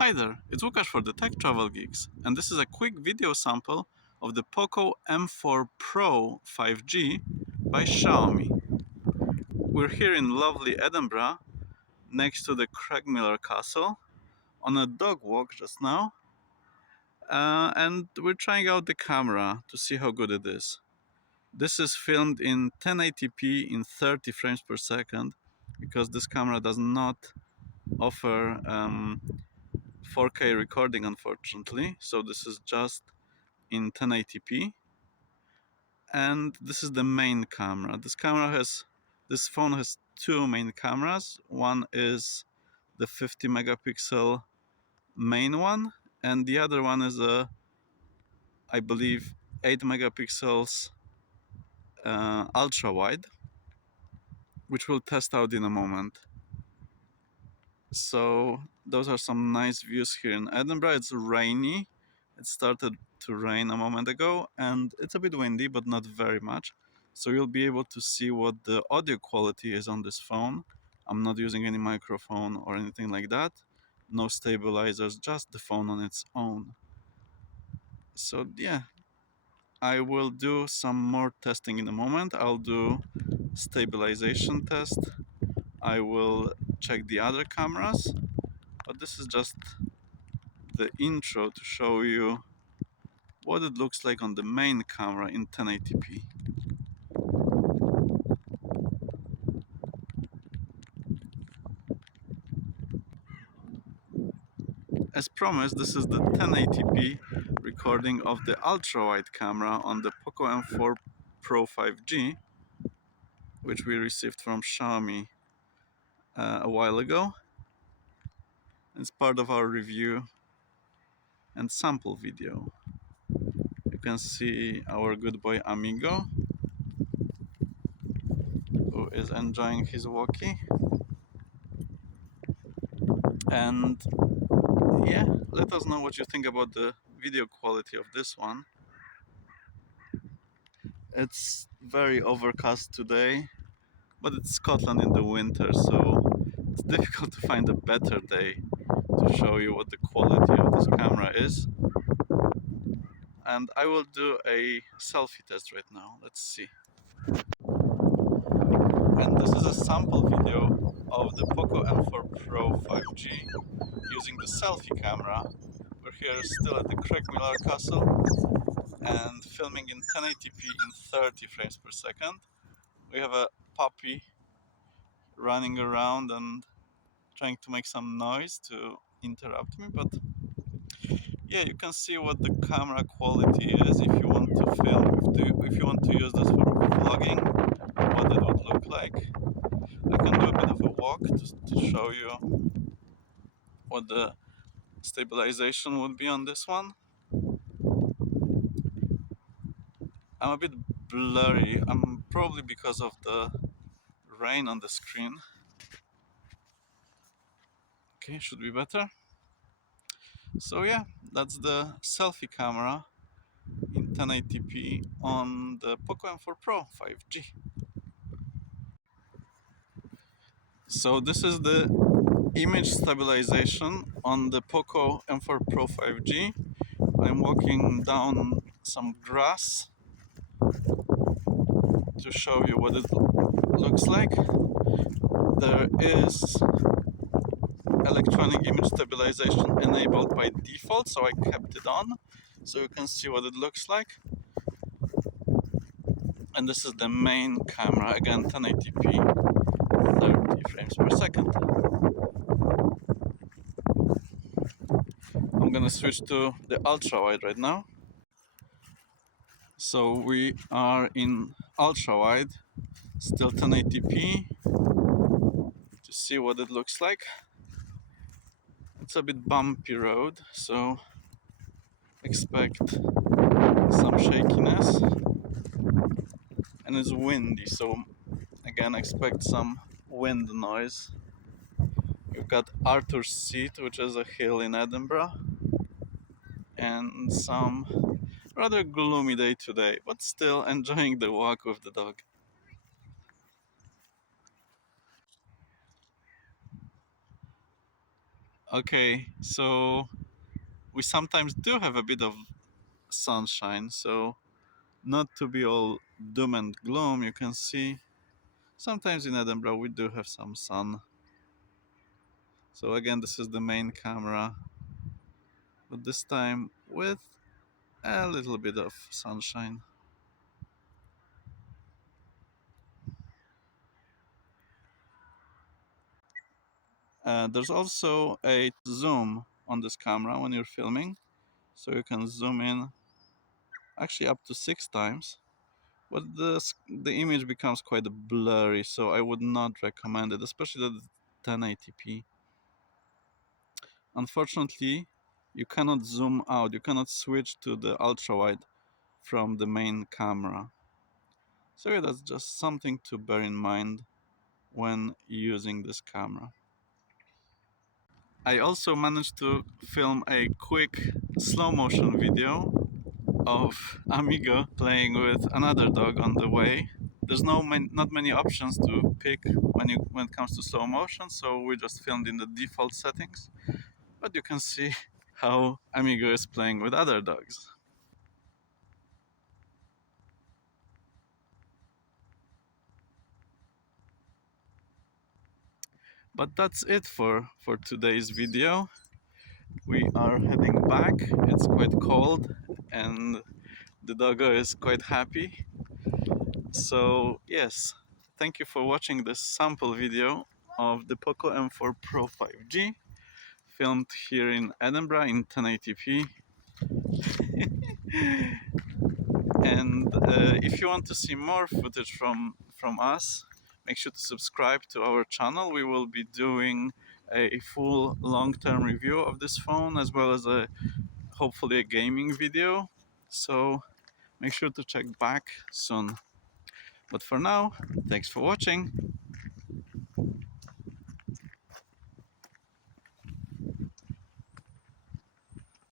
Hi there, it's Lukasz for the Tech Travel Geeks, and this is a quick video sample of the POCO M4 Pro 5G by Xiaomi. We're here in lovely Edinburgh, next to the Craigmillar Castle, on a dog walk just now, and we're trying out the camera to see how good it is. This is filmed in 1080p in 30 frames per second, because this camera does not offer 4K recording, unfortunately, so this is just in 1080p, and this is the main camera. This phone has two main cameras. One is the 50 megapixel main one, and the other one is I believe 8 megapixels ultra wide, which we'll test out in a moment. So those are some nice views here in Edinburgh. It's rainy. It started to rain a moment ago, and it's a bit windy, but not very much. So you'll be able to see what the audio quality is on this phone. I'm not using any microphone or anything like that. No stabilizers, just the phone on its own. So yeah, I will do some more testing in a moment. I'll do stabilization test. I will check the other cameras, but this is just the intro to show you what it looks like on the main camera in 1080p. As promised, this is the 1080p recording of the ultra-wide camera on the POCO M4 Pro 5G, which we received from Xiaomi a while ago. It's part of our review and sample video. You can see our good boy Amigo, who is enjoying his walkie. And yeah, let us know what you think about the video quality of this one. It's very overcast today, but it's Scotland in the winter, so it's difficult to find a better day to show you what the quality of this camera is. And I will do a selfie test right now. Let's see. And this is a sample video of the POCO M4 Pro 5G using the selfie camera. We're here still at the Craigmillar Castle and filming in 1080p in 30 frames per second. We have a puppy running around and trying to make some noise to interrupt me, but yeah, you can see what the camera quality is if you want to film, if you want to use this for vlogging, what it would look like. I can do a bit of a walk to show you what the stabilization would be on this one. I'm a bit blurry, probably because of the rain on the screen. Okay, should be better. So yeah, that's the selfie camera in 1080p on the POCO M4 Pro 5G. So this is the image stabilization on the POCO M4 Pro 5G. I'm walking down some grass to show you what it looks like. There is electronic image stabilization enabled by default, so I kept it on so you can see what it looks like. And this is the main camera, again 1080p, 30 frames per second. I'm gonna switch to the ultra wide right now. So we are in ultra wide, still 1080p, to see what it looks like. It's a bit bumpy road, so expect some shakiness, and it's windy, so again expect some wind noise. We've got Arthur's Seat, which is a hill in Edinburgh, and some rather gloomy day today, but still enjoying the walk with the dog. Okay, so we sometimes do have a bit of sunshine, so not to be all doom and gloom, you can see sometimes in Edinburgh we do have some sun. So again, this is the main camera, but this time with a little bit of sunshine. There's also a zoom on this camera when you're filming, so you can zoom in actually up to 6 times. But the image becomes quite blurry, so I would not recommend it, especially at 1080p. Unfortunately, you cannot zoom out, you cannot switch to the ultrawide from the main camera. So yeah, that's just something to bear in mind when using this camera. I also managed to film a quick slow motion video of Amigo playing with another dog on the way. There's not many options to pick when it comes to slow motion, so we just filmed in the default settings. But you can see how Amigo is playing with other dogs. But that's it for today's video. We are heading back. It's quite cold and the doggo is quite happy. So yes, thank you for watching this sample video of the POCO M4 Pro 5G filmed here in Edinburgh in 1080p. And if you want to see more footage from us, make sure to subscribe to our channel. We will be doing a full long-term review of this phone, as well as hopefully a gaming video. So make sure to check back soon. But for now, thanks for watching.